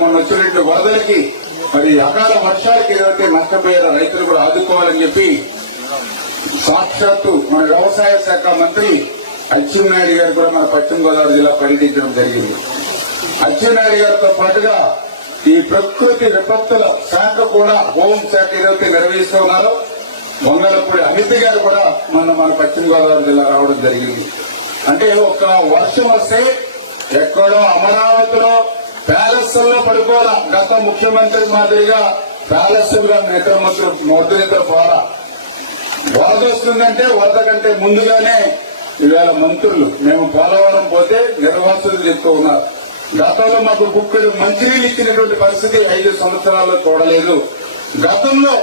మొన్న వచ్చినట్టు వరదలకి మరి అకాల వర్షాలకి ఏదైతే నష్టపోయారో రైతులు కూడా ఆదుకోవాలని చెప్పి సాక్షాత్తు మన వ్యవసాయ శాఖ మంత్రి అచ్చెన్నాయుడు గారు కూడా మన పశ్చిమ గోదావరి జిల్లా పర్యటించడం జరిగింది. అచ్చెన్నాయుడు గారితో పాటుగా ఈ ప్రకృతి విపత్తుల శాఖ కూడా హోంశాఖ ఏదైతే నిర్వహిస్తూ ఉన్నారో మంగళపూడి అమిత్ గారు కూడా మన పశ్చిమ గోదావరి జిల్లా రావడం జరిగింది. అంటే ఒక వర్షం వస్తే ఎక్కడో అమరావతిలో ప్యాలెస్లో పడుకోవాలా, గత ముఖ్యమంత్రి మాదిరిగా ప్యాలెస్గా నిద్ర పోరా. వరద వస్తుందంటే వరద కంటే ముందుగానే ఇవాళ మంత్రులు మేము పోలవరం పోతే నిర్వాసితులు చెప్తూ ఉన్నారు. గతంలో మాకు బుక్కులు మంచినీళ్ళు ఇచ్చినటువంటి పరిస్థితి 5 సంవత్సరాల్లో చూడలేదు. గతంలో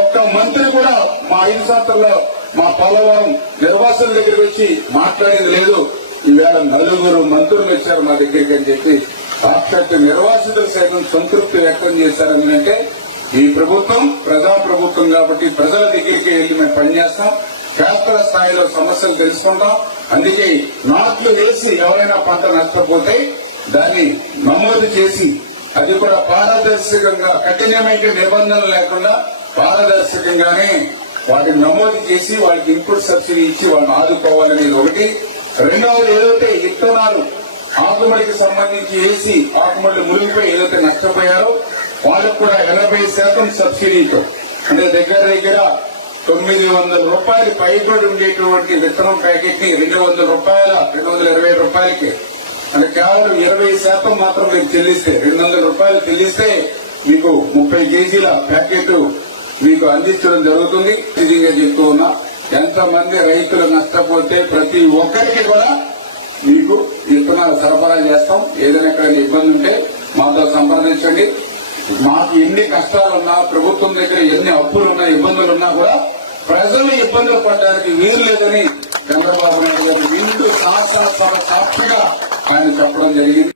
ఒక్క మంత్రి కూడా మా 5 సంవత్సరాల్లో మా పోలవరం నిర్వాసుల దగ్గరికి వచ్చి మాట్లాడేది లేదు. ఈవేళ 4 మంత్రులు వచ్చారు మా దగ్గరికి అని చెప్పి సాక్షాత్ నిర్వాసితులు సైతం సంతృప్తి వ్యక్తం చేశారని. అంటే ఈ ప్రభుత్వం ప్రజాప్రభుత్వం కాబట్టి ప్రజల దగ్గరికి వెళ్లి మేము పనిచేస్తాం, క్షేత్ర స్థాయిలో సమస్యలు తెలుసుకుంటాం. అందుకే నాట్లు వేసి ఎవరైనా పంట నష్టపోతే దాన్ని నమోదు చేసి అది కూడా పారదర్శకంగా కఠినమైన నిబంధనలు లేకుండా పారదర్శకంగానే వాటిని నమోదు చేసి వాళ్ళకి ఇన్పుట్ సబ్సిడీ ఇచ్చి వాళ్ళని ఆదుకోవాలనేది ఒకటి. రెండవది ఏదైతే విత్తనాలు ఆకుమడికి సంబంధించి వేసి ఆకుమడి మునిగిపోయి ఏదైతే నష్టపోయారో వాళ్ళకు కూడా 80% సబ్సిడీతో, అంటే దగ్గర 900 రూపాయలు పైబడి ఉండేటువంటి విత్తనం ప్యాకెట్ ని 200 రూపాయల 220 రూపాయలకి, అంటే కేవలం 20% మాత్రం మీరు చెల్లిస్తే 200 రూపాయలు చెల్లిస్తే మీకు 30 కేజీల ప్యాకెట్ మీకు అందించడం జరుగుతుంది. ఈజీగా చెప్తూ ఉన్నా, ఎంతమంది రైతులు నష్టపోతే ప్రతి ఒక్కరికి కూడా మీకు విత్తనాలు సరఫరా చేస్తాం. ఏదైనా ఎక్కడైనా ఇబ్బంది ఉంటే మాతో సంప్రదించండి. మాకు ఎన్ని కష్టాలున్నా, ప్రభుత్వం దగ్గర ఎన్ని అప్పులున్నా, ఇబ్బందులున్నా కూడా ప్రజలు ఇబ్బందులు పడడానికి వీలు లేదని చంద్రబాబు నాయుడు గారు నిండు శాసనసభ సాక్షిగా ఆయన చెప్పడం జరిగింది.